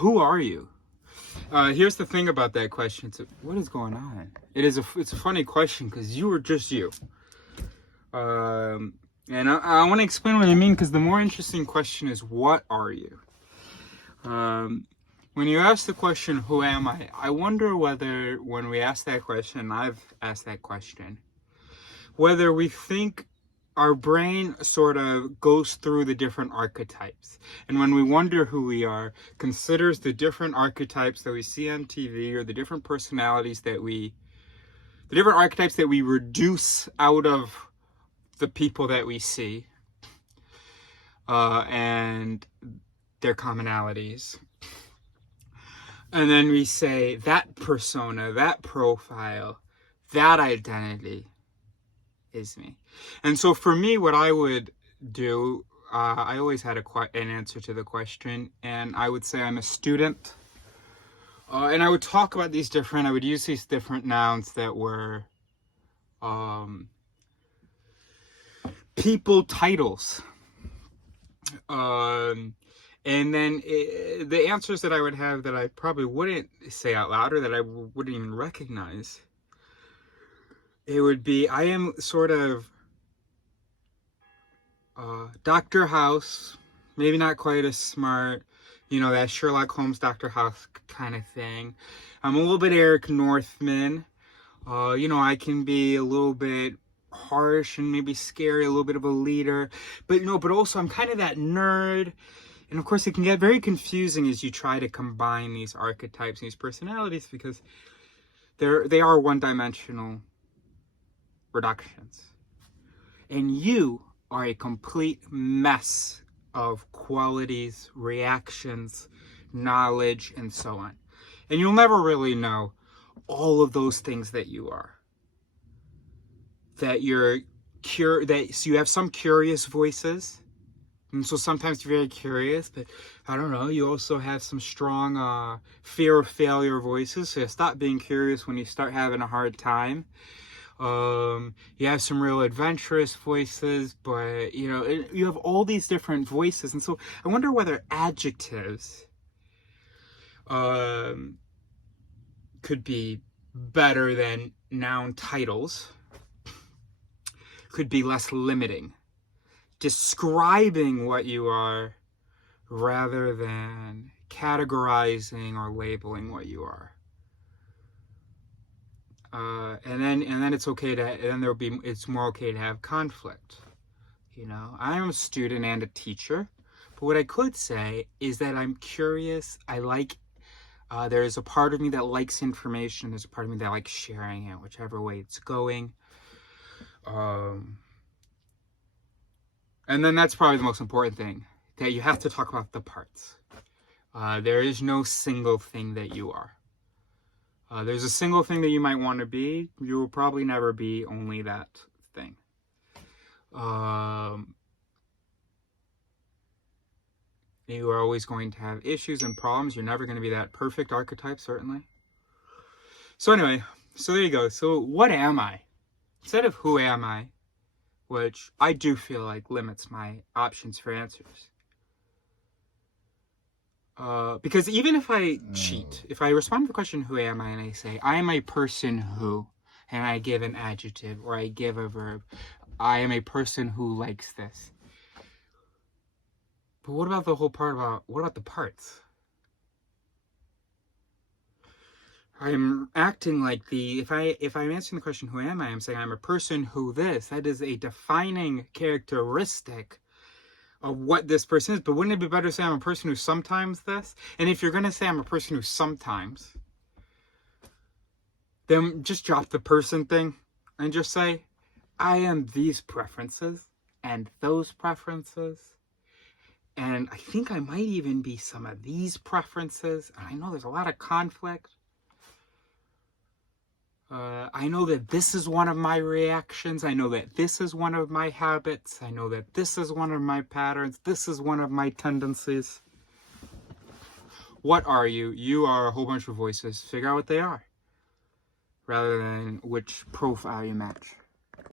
who are you? Here's the thing about that question. What is going on? It's a funny question because you were just you. And I want to explain what I mean, because the more interesting question is, what are you? When you ask the question, who am I wonder whether when we ask that question, I've asked that question, whether we think our brain sort of goes through the different archetypes. And when we wonder who we are, considers the different archetypes that we see on TV, or the different personalities the different archetypes that we reduce out of the people that we see, and their commonalities. And then we say that persona, that profile, that identity is me. And so for me, what I would do, I always had an answer to the question, and I would say I'm a student. And I would talk about I would use these different nouns that were people titles. And then the answers that I would have that I probably wouldn't say out loud, or that I wouldn't even recognize, it would be, I am sort of Dr. House, maybe not quite as smart, that Sherlock Holmes, Dr. House kind of thing. I'm a little bit Eric Northman. I can be a little bit harsh and maybe scary, a little bit of a leader, but also I'm kind of that nerd. And of course, it can get very confusing as you try to combine these archetypes and these personalities, because they are one-dimensional reductions. And you are a complete mess of qualities, reactions, knowledge, and so on. And you'll never really know all of those things that you are. That you have some curious voices. And so sometimes you're very curious, but I don't know, you also have some strong fear of failure voices. So stop being curious when you start having a hard time. You have some real adventurous voices, but you have all these different voices. And so I wonder whether adjectives could be better than noun titles, could be less limiting, describing what you are rather than categorizing or labeling what you are. And then it's okay it's more okay to have conflict. I am a student and a teacher, but what I could say is that I'm curious. There's a part of me that likes information. There's a part of me that likes sharing it, whichever way it's going. And then that's probably the most important thing, that you have to talk about the parts. There is no single thing that you are. There's a single thing that you might want to be. You will probably never be only that thing. You are always going to have issues and problems. You're never going to be that perfect archetype, certainly. So anyway, so there you go. So what am I? Instead of who am I, which I do feel like limits my options for answers. Because even if I cheat, if I respond to the question, who am I, and I say, I am a person who, and I give an adjective, or I give a verb, I am a person who likes this. But what about what about the parts? I'm acting like if I'm answering the question, who am I? I'm saying I'm a person who this. That is a defining characteristic of what this person is. But wouldn't it be better to say I'm a person who sometimes this? And if you're going to say I'm a person who sometimes, then just drop the person thing and just say, I am these preferences and those preferences. And I think I might even be some of these preferences. And I know there's a lot of conflict. I know that this is one of my reactions. I know that this is one of my habits. I know that this is one of my patterns. This is one of my tendencies. What are you? You are a whole bunch of voices. Figure out what they are, rather than which profile you match.